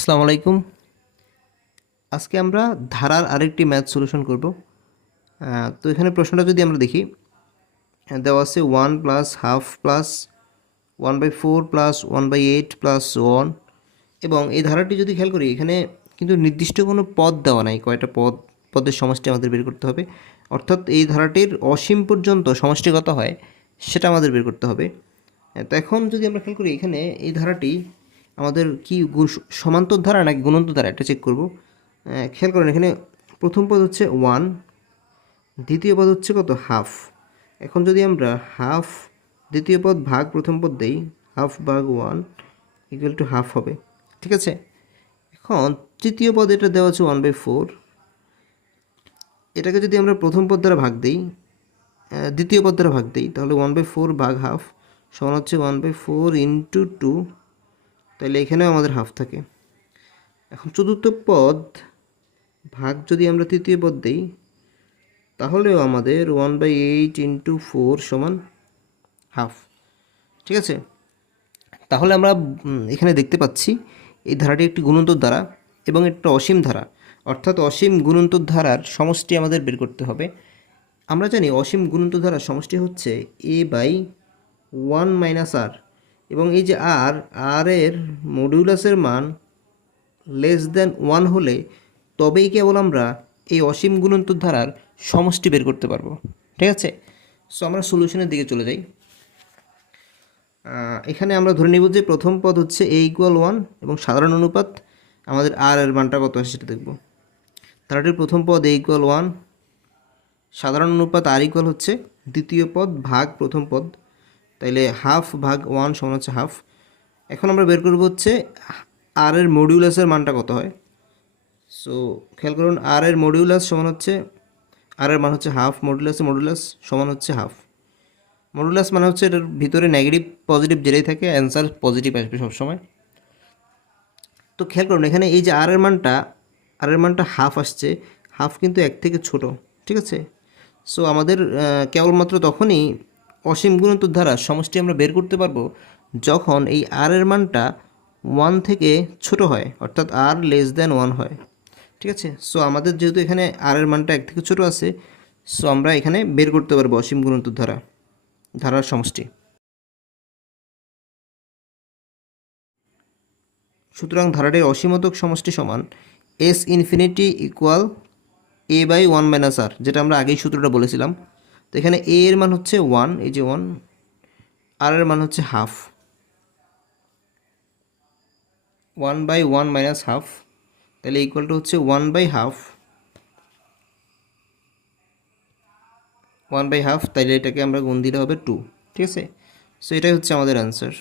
আসসালামু আলাইকুম। আজকে আমরা ধারার আরেকটি ম্যাথ সলিউশন করব। তো এখানে প্রশ্নটা যদি আমরা দেখি, দেওয়া আছে 1 plus half plus 1/4 plus 1/8 plus 1। এবং এই ধারাটি যদি খেয়াল করি, এখানে কিন্তু নির্দিষ্ট কোনো পদ দেওয়া নাই, কয়টা পদের সমষ্টি আমাদের বের করতে হবে। অর্থাৎ এই ধারাটির অসীম পর্যন্ত সমষ্টি কত হয় সেটা আমাদের বের করতে হবে। তো এখন যদি আমরা খেয়াল করি, এখানে এই ধারাটি আমাদের কি সমান্তর ধারা নাকি গুণন্তর ধারা এটা চেক করব। খেয়াল করেন, এখানে প্রথম পদ হচ্ছে 1, দ্বিতীয় পদ হচ্ছে কত, হাফ। এখন যদি আমরা হাফ দ্বিতীয় পদ ভাগ প্রথম পদ দেই, হাফ ভাগ 1 ইকুয়াল টু হাফ হবে। ঠিক আছে, এখন তৃতীয় পদ এটা দেওয়া আছে 1/4, এটাকে যদি আমরা প্রথম পদ দ্বারা ভাগ দিই, দ্বিতীয় পদ দ্বারা ভাগ দিই, তাহলে 1/4 ভাগ হাফ সমান হচ্ছে 1/4 ইন্টু 2, তাহলে এখানেও আমাদের হাফ থাকে। এখন চতুর্থ পদ ভাগ যদি আমরা তৃতীয় পদ দিই, তাহলেও আমাদের 1/8 ইন্টু 4 সমান হাফ। ঠিক আছে, তাহলে আমরা এখানে দেখতে পাচ্ছি এই ধারাটি একটি গুণন্তর ধারা এবং একটা অসীম ধারা, অর্থাৎ অসীম গুণন্তর ধারার সমষ্টি আমাদের বের করতে হবে। আমরা জানি অসীম গুণন্তর ধারার সমষ্টি হচ্ছে a/1 মাইনাস আর, এবং এই যে আর এর মডিউলাসের মান লেস দ্যান 1 হলে তবেই কেবল আমরা এই অসীম গুণন্তর ধারার সমষ্টি বের করতে পারবো। ঠিক আছে, সো আমরা সলিউশনের দিকে চলে যাই। এখানে আমরা ধরে নিব যে প্রথম পদ হচ্ছে a=1 এবং সাধারণ অনুপাত আমাদের আর এর মানটা কত আসে সেটা দেখব। ধারাটির প্রথম পদ a=1, সাধারণ অনুপাত আর ইকুয়াল হচ্ছে দ্বিতীয় পদ ভাগ প্রথম পদ, তাইলে হাফ ভাগ 1 সমান হচ্ছে হাফ। এখন আমরা বের করব হচ্ছে আর এর মডিউলাসের মানটা কত হয়। সো খেয়াল করুন, আর এর মডিউলাস সমান হচ্ছে, আর এর মান হচ্ছে হাফ, মডিউলাস সমান হচ্ছে হাফ। মডুলাস মানে হচ্ছে এটার ভিতরে নেগেটিভ পজিটিভ যেটাই থাকে অ্যান্সার পজিটিভ আসবে সবসময়। তো খেয়াল করুন, এখানে এই যে আর এর মানটা হাফ আসছে, হাফ কিন্তু এক থেকে ছোট। ঠিক আছে, সো আমাদের কেবলমাত্র তখনই অসীম গুণন্তর দ্বারা সমষ্টি আমরা বের করতে পারবো যখন এই আর এর মানটা 1 থেকে ছোট হয়, অর্থাৎ আর লেস দ্যান 1 হয়। ঠিক আছে, সো আমাদের যেহেতু এখানে আর এর মানটা এক থেকে ছোট আছে, সো আমরা এখানে বের করতে পারবো অসীম গুণন্তর ধারার সমষ্টি। সুতরাং ধারাটির অসীমতক সমষ্টি সমান S infinity equal a/1 minus r, যেটা আমরা আগেই সূত্রটা বলেছিলাম। তো এখানে a এর মান হচ্ছে 1, এই যে 1, আর এর মান হচ্ছে হাফ, 1/1 মাইনাস হাফ, তাহলে ইকুয়াল টু হচ্ছে 1/2, 1/2, তাইলে এটাকে আমরা গুণ দিলে হবে 2। ঠিক আছে, সো এটাই হচ্ছে আমাদের অ্যান্সার।